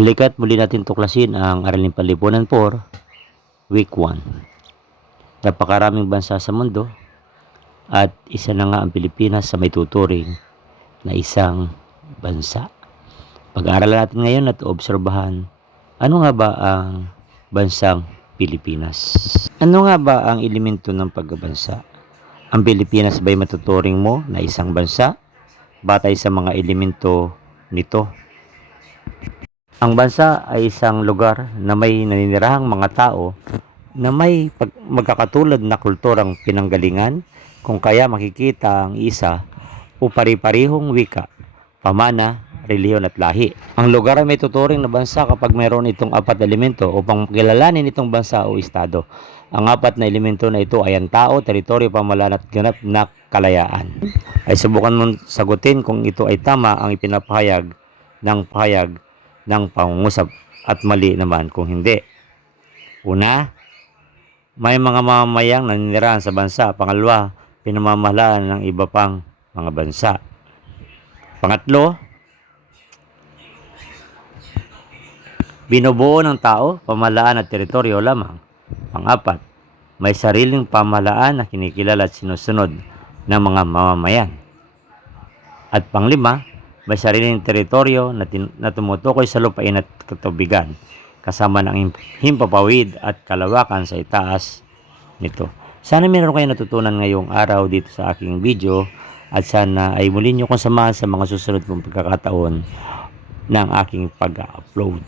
Halika't muli natin tuklasin ang Aralin Palipunan 4, Week 1. Napakaraming bansa sa mundo at isa na nga ang Pilipinas sa may tuturing na isang bansa. Pag-aaralan natin ngayon at obserbahan ano nga ba ang bansang Pilipinas? Ano nga ba ang elemento ng pagkabansa? Ang Pilipinas ba'y matuturing mo na isang bansa? Batay sa mga elemento nito ang bansa ay isang lugar na may naninirahang mga tao na may pag- magkakatulad na kulturang pinanggalingan kung kaya makikita ang isa o pari-parihong wika, pamana, reliyon at lahi. Ang lugar ay may tuturing na bansa kapag mayroon itong apat na elemento upang kilalanin itong bansa o estado. Ang apat na elemento na ito ay ang tao, teritoryo, pamahalaan at ganap na kalayaan. Ay subukan mong sagutin kung ito ay tama ang ipinapahayag ng pahayag ng pangungusap at mali naman kung hindi. Una, may mga mamamayang naninirahan sa bansa. Pangalawa, pinamamahalaan ng iba pang mga bansa. Pangatlo, binubuo ng tao, pamahalaan at teritoryo lamang. Pangapat, may sariling pamahalaan na kinikilala at sinusunod ng mga mamamayan. At panglima, may sariling teritoryo na, tin- na tumutukoy sa lupain at katubigan, kasama ng him- himpapawid at kalawakan sa itaas nito. Sana meron kayo natutunan ngayong araw dito sa aking video at sana ay muli nyo kong samahan sa mga susunod kong pagkakataon ng aking pag-upload.